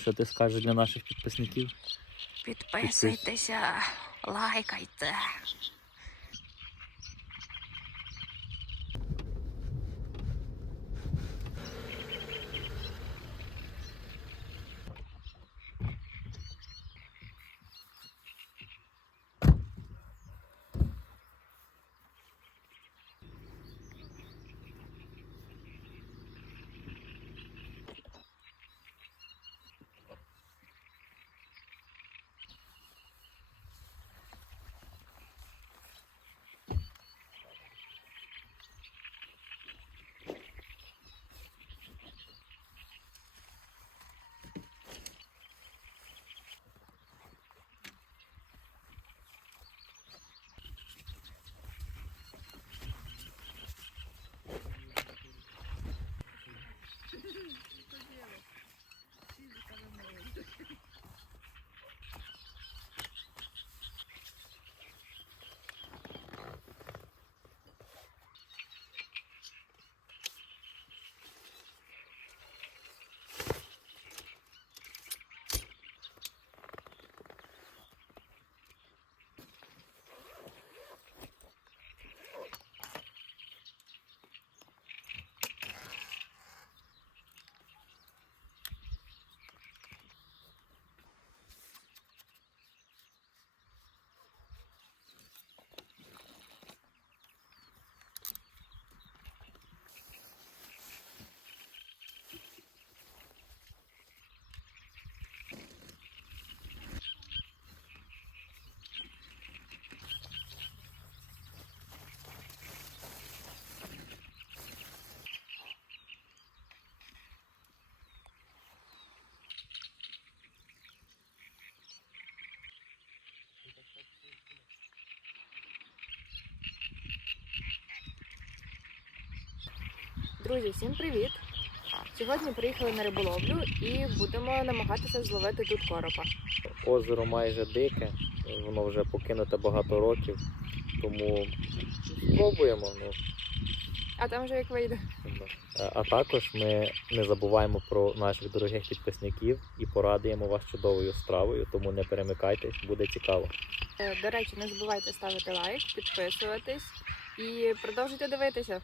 Що ти скажеш для наших підписників? Підписуйтеся, лайкайте. Друзі, всім привіт! Сьогодні приїхали на риболовлю і будемо намагатися зловити тут коропа. Озеро майже дике, воно вже покинуте багато років, тому спробуємо. Ну, А там вже як вийде. Е, А також ми не забуваємо про наших дорогих підписників і порадуємо вас чудовою стравою, тому не перемикайтесь, буде цікаво. Е, До речі, не забувайте ставити лайк, підписуватись і продовжуйте дивитися.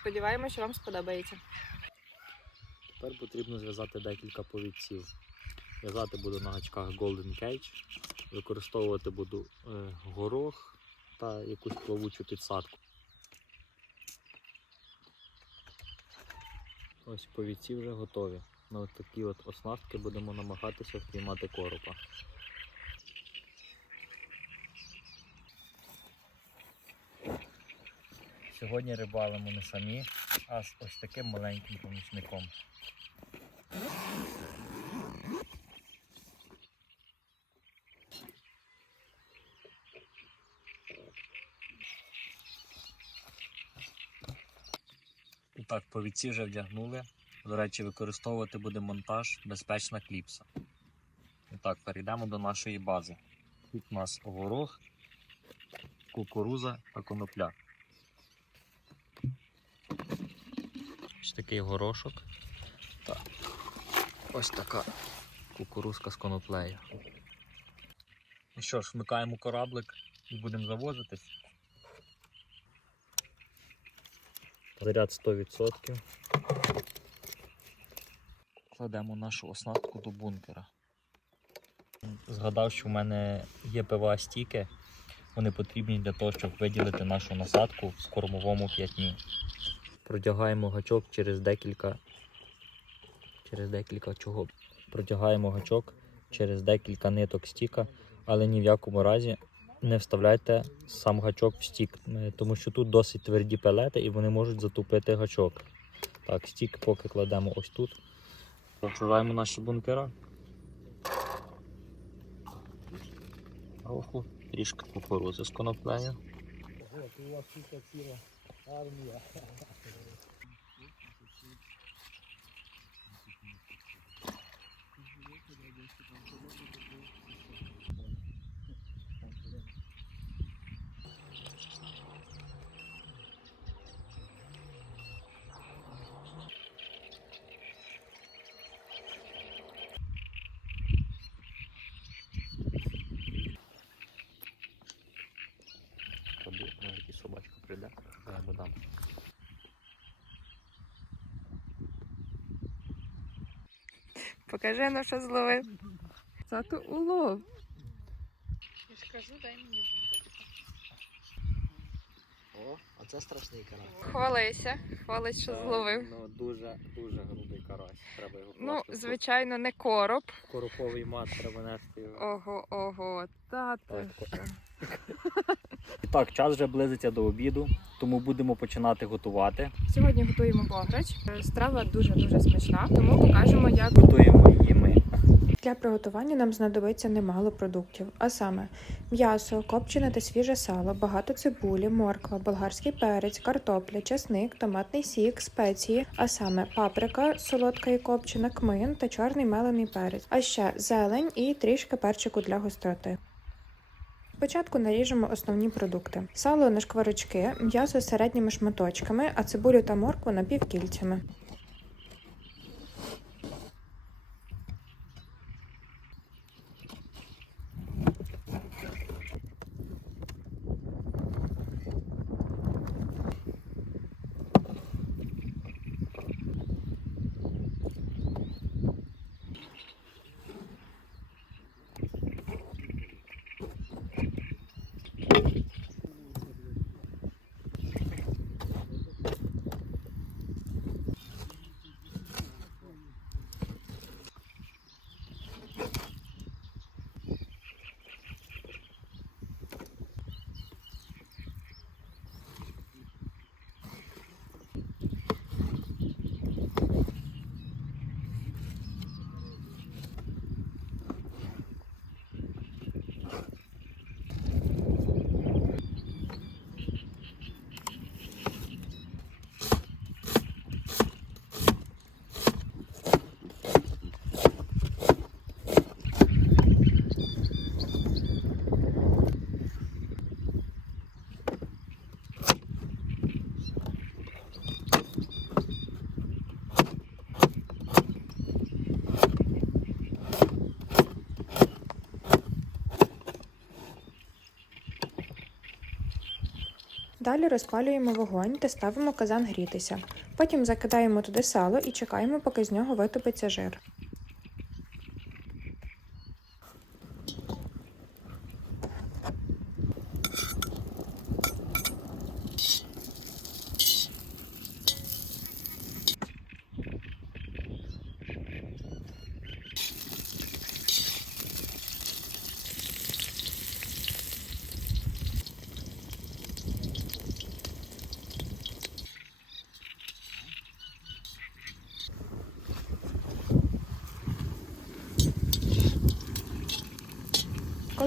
Сподіваємося, що вам сподобається. Тепер потрібно зв'язати декілька повідців. В'язати буду на гачках Golden Cage, використовувати буду е, горох та якусь плавучу підсадку. Ось повідці вже готові. На от такі от оснастки будемо намагатися впіймати коропа. Сьогодні рибалимо не самі, а з ось таким маленьким помічником. І так, повідці вже вдягнули. До речі, використовувати буде монтаж безпечна кліпса. І так, перейдемо до нашої бази. Тут у нас горох, кукуруза та конопля. Такий горошок. Так. Ось така кукурузка з коноплею. Ну що ж, вмикаємо кораблик і будемо завозитись. Заряд 100%. Кладемо нашу оснастку до бункера. Згадав, що в мене є ПВА стіки. Вони потрібні для того, щоб виділити нашу насадку в кормовому п'ятні. Продягаємо гачок через декілька. Через декілька чого. Протягаємо гачок через декілька ниток стіка, але ні в якому разі не вставляйте сам гачок в стік, е, тому що тут досить тверді пелети і вони можуть затупити гачок. Так, стік поки кладемо ось тут. Розкриваємо наші бункера. Трішки кукурузи з коноплею. От у дамочку прийде, даємо дамочку. Покажи на що зловив. Це то улов. Я ж дай мені вудочку. О, а це страшний карась. Хвалися, хвались, що е, зловив. Ну, дуже, дуже грубий карась. Треба його Ну, просто- звичайно, не короб. Короповий мат треба нести його. Ого, ого, тато. ти Так, час вже близиться до обіду, тому будемо починати готувати. Сьогодні готуємо бограч. Страва дуже-дуже смачна, тому покажемо, як Готуємо її ми. Для приготування нам знадобиться немало продуктів, а саме м'ясо, копчене та свіже сало, багато цибулі, морква, болгарський перець, картопля, часник, томатний сік, спеції, а саме паприка, солодка і копчена, кмин та чорний мелений перець, а ще зелень і трішки перчику для гостроти. Спочатку наріжемо основні продукти: сало на шкварочки, м'ясо середніми шматочками, а цибулю та моркву напівкільцями. Далі розпалюємо вогонь та ставимо казан грітися. Потім закидаємо туди сало і чекаємо, поки з нього витопиться жир.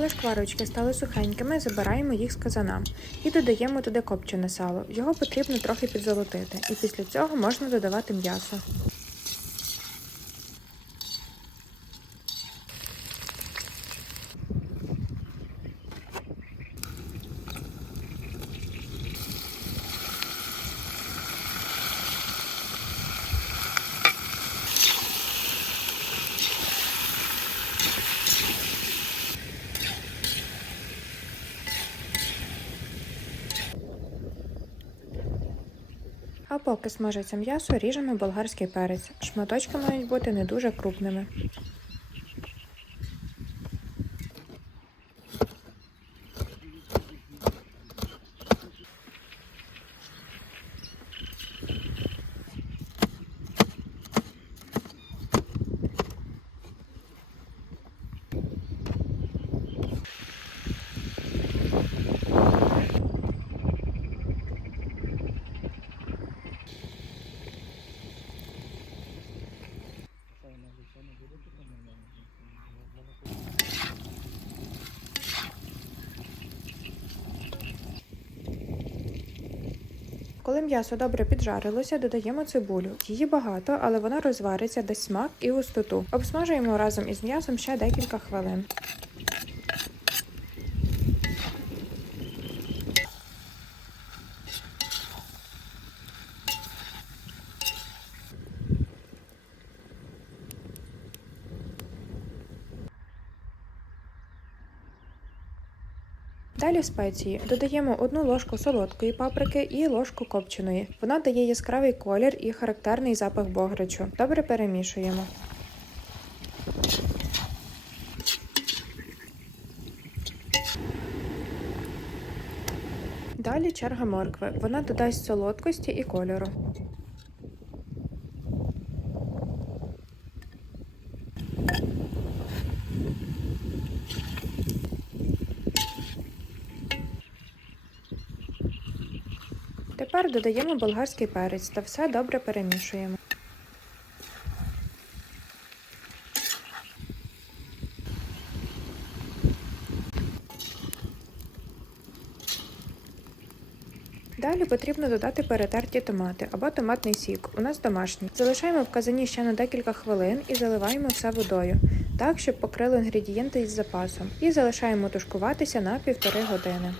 Коли шкварочки стали сухенькими, забираємо їх з казана і додаємо туди копчене сало. Його потрібно трохи підзолотити, і після цього можна додавати м'ясо. Поки смажиться м'ясо, ріжемо болгарський перець. Шматочки мають бути не дуже крупними. Коли м'ясо добре піджарилося, додаємо цибулю. Її багато, але вона розвариться, дасть смак і густоту. Обсмажуємо разом із м'ясом ще декілька хвилин. Спеції додаємо одну ложку солодкої паприки і ложку копченої. Вона дає яскравий колір і характерний запах бограчу. Добре перемішуємо. Далі черга моркви. Вона додасть солодкості і кольору. Тепер додаємо болгарський перець та все добре перемішуємо. Далі потрібно додати перетерті томати або томатний сік. У нас домашній. Залишаємо в казані ще на декілька хвилин і заливаємо все водою, так щоб покрили інгредієнти із запасом. І залишаємо тушкуватися на півтори години.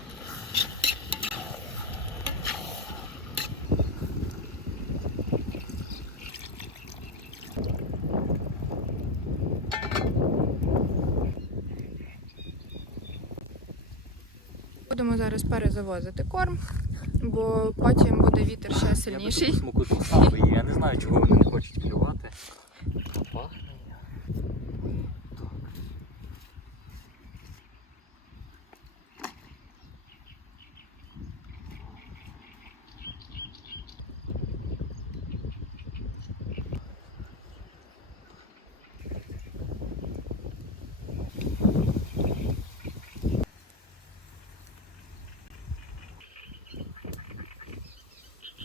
Будемо зараз перезавозити корм, бо потім буде вітер ще сильніший. Я смакоту саме, я не знаю, чого вони не хочуть клювати. Пахне.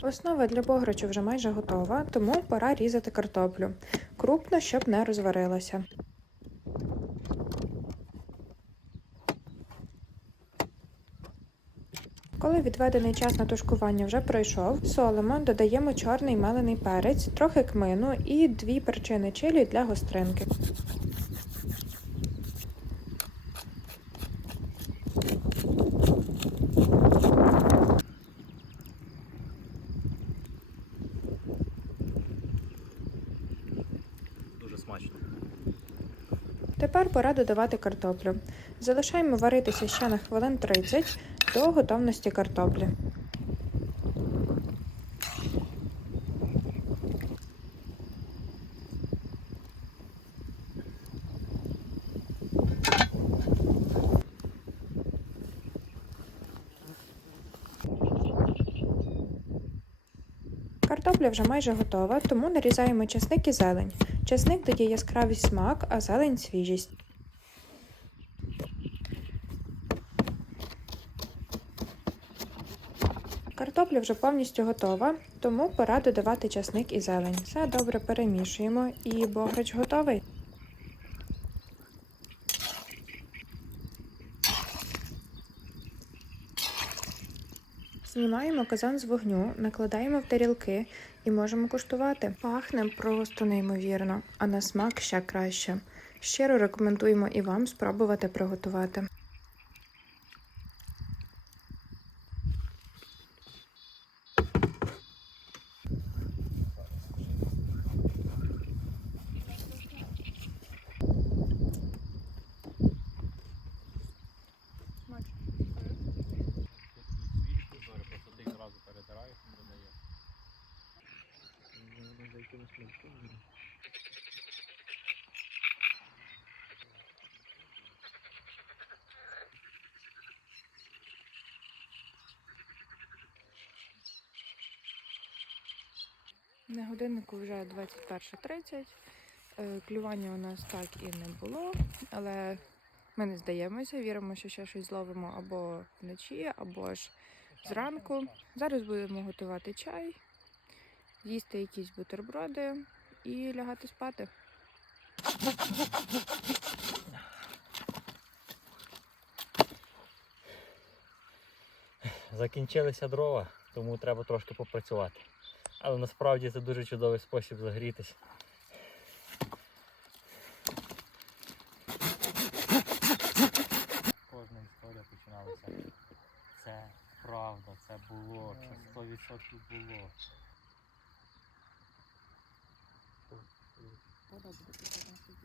Основа для бограчу вже майже готова, тому пора різати картоплю. Крупно, щоб не розварилася. Коли відведений час на тушкування вже пройшов, солимо, додаємо чорний мелений перець, трохи кмину і дві перчини чилі для гостринки. Тепер пора додавати картоплю. Залишаємо варитися ще на хвилин 30 до готовності картоплі. Картопля вже майже готова, тому нарізаємо чесник і зелень. Часник дає яскравий смак, а зелень свіжість. Картопля вже повністю готова, тому пора додавати часник і зелень. Все добре перемішуємо і бограч готовий. Знімаємо казан з вогню, накладаємо в тарілки і можемо куштувати. Пахне просто неймовірно, а на смак ще краще. Щиро рекомендуємо і вам спробувати приготувати. Годиннику вже 21.30. Е, Клювання у нас так і не було, але ми не здаємося, віримо, що ще щось зловимо або вночі, або ж зранку. Зараз будемо готувати чай, їсти якісь бутерброди і лягати спати. Закінчилися дрова, тому треба трошки попрацювати. Але насправді це дуже чудовий спосіб загрітися. Кожна історія починалася. Це правда, це було, це 100% було. Подобається, що там щось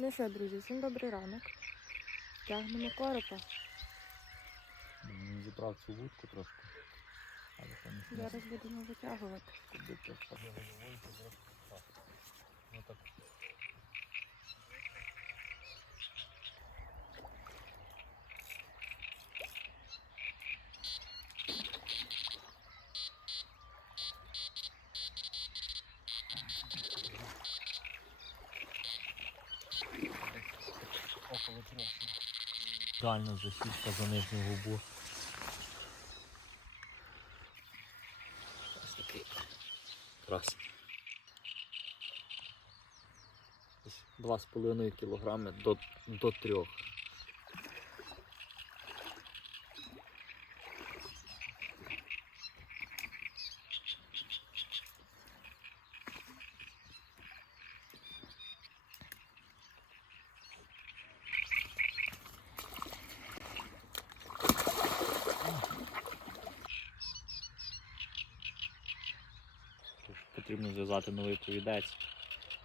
Ну що, друзі, всім добрий ранок. Тягнемо коропа. Зібрав цю вудку трошки. Не. Зараз будемо витягувати. Туди трошки. Ну так. Реально засічка за нижню губу. Ось такий красень. Десь Два з половиною кілограми до, до трьох. Потрібно зв'язати новий повідець,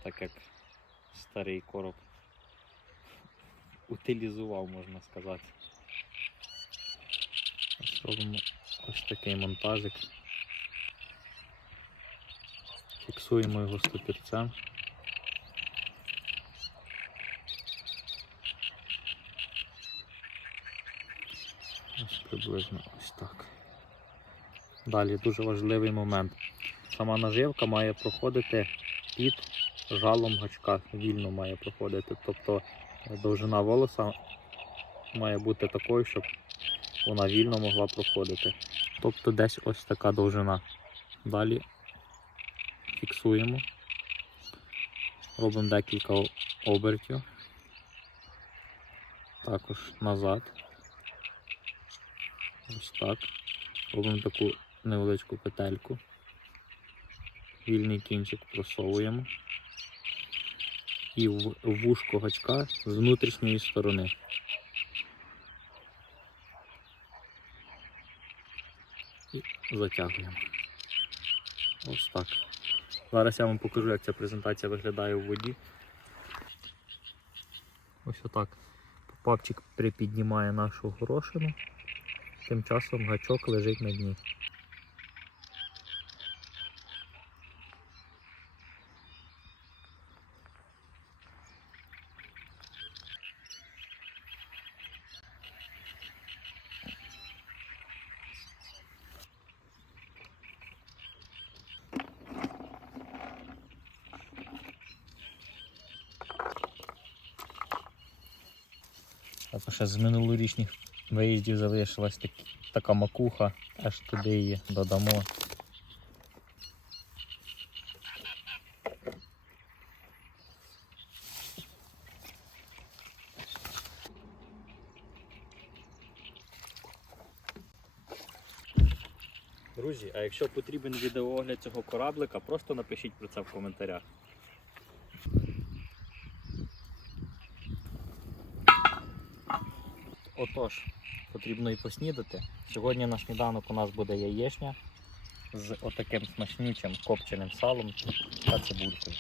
так як старий короб утилізував, можна сказати. Робимо ось такий монтажик. Фіксуємо його стопірцем. Ось приблизно ось так. Далі дуже важливий момент. Сама наживка має проходити під жалом гачка, вільно має проходити. Тобто е, довжина волоса має бути такою, щоб вона вільно могла проходити. Тобто десь ось така довжина. Далі фіксуємо, робимо декілька обертів, також назад. Ось так. Робимо таку невеличку петельку. Вільний кінчик просовуємо. І в в вушко гачка з внутрішньої сторони. І затягуємо. Ось так. Зараз я вам покажу, як ця презентація виглядає у воді. Ось отак. Попапчик припіднімає нашу горошину. Тим часом гачок лежить на дні. Ще з минулорічних виїздів залишилась так, така макуха, аж туди її додамо. Друзі, а якщо потрібен відеоогляд цього кораблика, просто напишіть про це в коментарях. Отож, потрібно і поснідати. Сьогодні на сніданок у нас буде яєчня з отаким смачнючим копченим салом та цибулькою.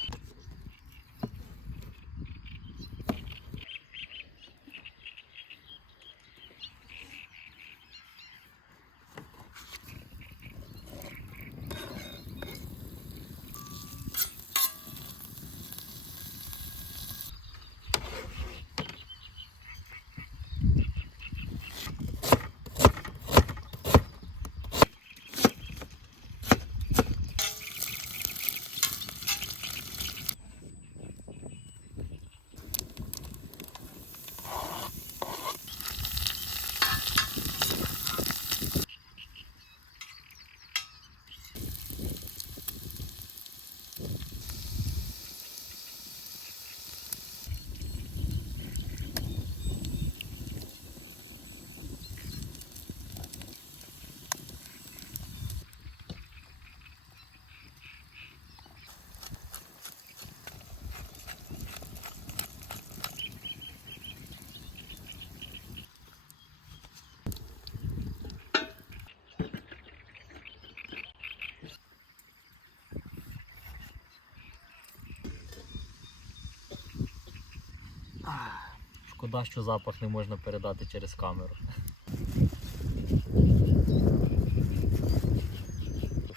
Шкода, що запах не можна передати через камеру.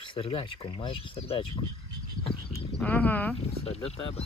Сердечко, майже сердечко. Ага. Все для тебе.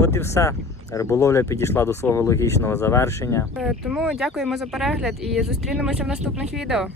От все. Риболовля підійшла до свого логічного завершення. Е, Тому дякуємо за перегляд і зустрінемося в наступних відео.